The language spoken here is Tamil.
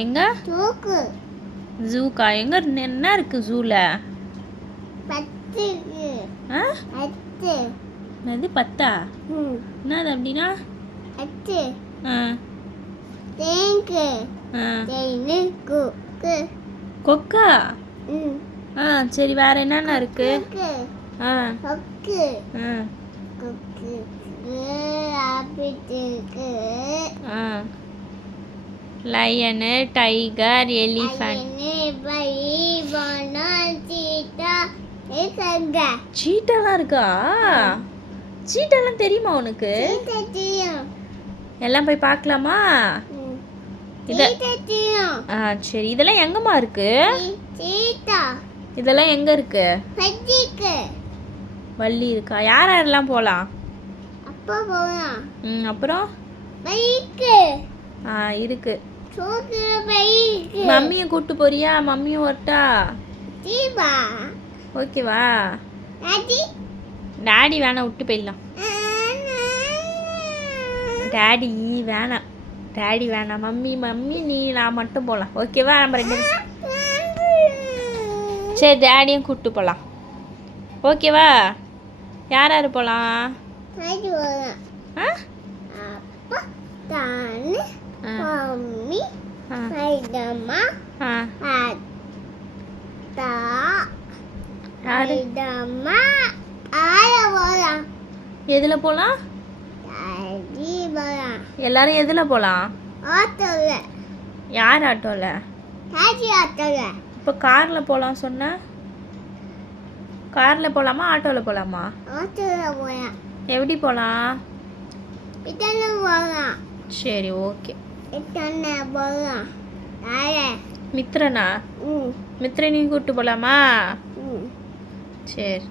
எங்க ஜூக்கா? எங்க என்ன இருக்கு ஜூல? அது பத்தா? என்னது அப்படின்னா? கொக்கா? சரி, வேற என்னென்ன இருக்கு? Line, tiger, elephant. சீட்டாலாம் இருக்கா? சீட்டாலாம் தெரியுமா உனக்கு? எல்லாம் போய் பார்க்கலாமா? சரி, இதெல்லாம் எங்கம்மா இருக்கு? இதெல்லாம் எங்க இருக்கு? வள்ளி இருக்கா? யார் யாரெல்லாம் போலாம்? அப்புறம் இருக்கு. மம்மியை கூட்டு போறியா? மம்மியும் வரட்டா? ஓகேவா? டாடி வேணாம், விட்டு போயிடலாம். டாடி வேணாம், டாடி வேணாம். மம்மி மம்மி நீ நான் மட்டும் போகலாம். ஓகேவா? நம்ம ரெண்டு சரி, டாடியும் கூப்பிட்டு போகலாம். ஓகேவா? யார் யார் போகலாம்? எதுல போலாம்? எல்லாரும் எதுல போலாம்? யார் ஆட்டோல? இப்போ கார்ல போலாம் சொன்ன. கார்ல போலாமா ஆட்டோல போலாமா? எப்படி போலாம்? சரி, ஓகே. மித்ரனா? மித்ரனையும் கூப்பிட்டு போலாமா? சரி.